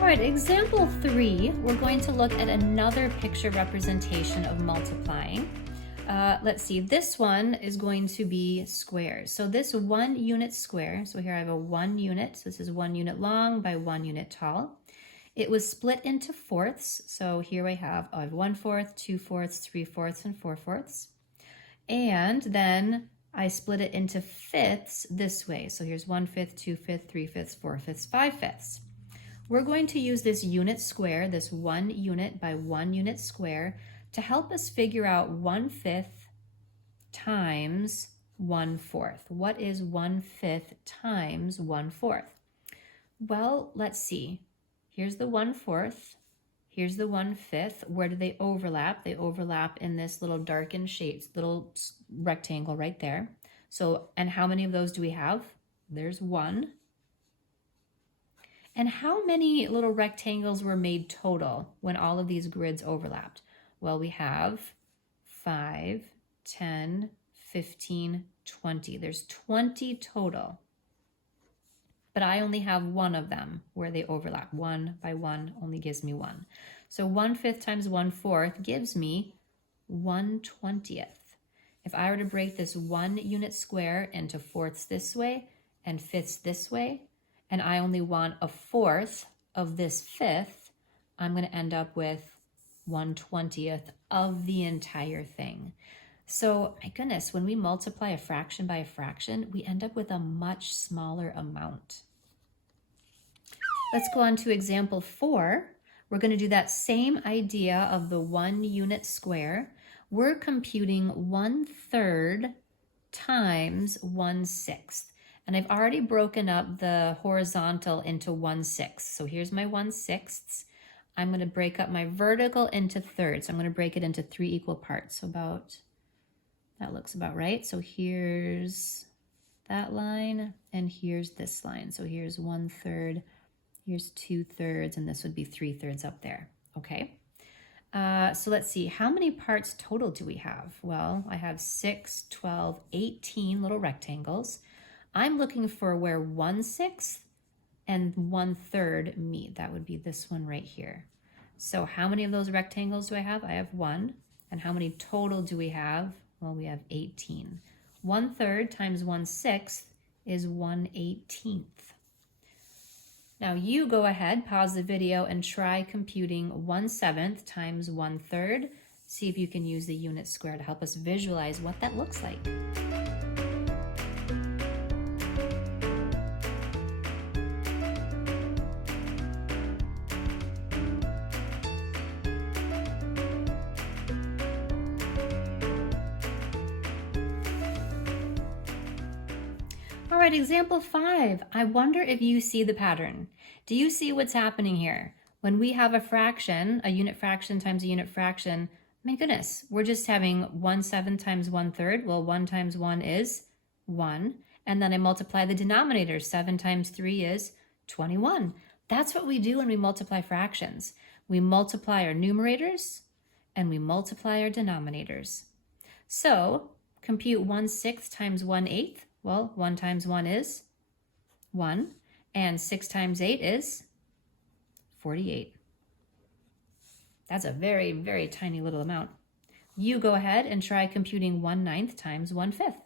All right, example 3, we're going to look at another picture representation of multiplying. Let's see, this one is going to be squares. So this 1 unit square, so here I have a 1 unit, so this is 1 unit long by 1 unit tall. It was split into fourths, so here I have 1/4, 2/4, 3/4, and 4/4. And then I split it into fifths this way. So here's 1/5, 2/5, 3/5, 4/5, 5/5. We're going to use this unit square, this 1 unit by 1 unit square, to help us figure out 1/5 times 1/4. What is 1/5 times 1/4? Well, let's see. Here's the 1/4. Here's the 1/5. Where do they overlap? They overlap in this little darkened shade, little rectangle right there. So, and how many of those do we have? There's 1. And how many little rectangles were made total when all of these grids overlapped? Well, we have 5, 10, 15, 20. There's 20 total. But I only have 1 of them where they overlap. 1 by 1 only gives me 1. So 1/5 times 1/4 gives me 1/20th. If I were to break this 1 unit square into fourths this way and fifths this way, and I only want a fourth of this fifth, I'm going to end up with 1/20th of the entire thing. So, my goodness, when we multiply a fraction by a fraction, we end up with a much smaller amount. Let's go on to example 4. We're going to do that same idea of the 1 unit square. We're computing 1/3 times 1/6. And I've already broken up the horizontal into 1/6. So here's my 1/6. I'm going to break up my vertical into thirds. So I'm going to break it into 3 equal parts. So that looks about right. So here's that line and here's this line. So here's 1/3, here's 2/3, and this would be 3/3 up there. Okay. So let's see, how many parts total do we have? Well, I have 6, 12, 18 little rectangles. I'm looking for where 1/6 and 1/3 meet. That would be this one right here. So how many of those rectangles do I have? I have 1. And how many total do we have? Well, we have 18. 1/3 times 1/6 is 1/18th. Now you go ahead, pause the video, and try computing 1/7 times 1/3. See if you can use the unit square to help us visualize what that looks like. All right, example 5. I wonder if you see the pattern. Do you see what's happening here? When we have a fraction, a unit fraction times a unit fraction, my goodness, we're just having 1/7 times 1/3. Well, 1 times 1 is 1. And then I multiply the denominators. 7 times 3 is 21. That's what we do when we multiply fractions. We multiply our numerators and we multiply our denominators. So compute 1/6 times 1/8. Well, 1 times 1 is 1, and 6 times 8 is 48. That's a very, very tiny little amount. You go ahead and try computing 1/9 times 1/5.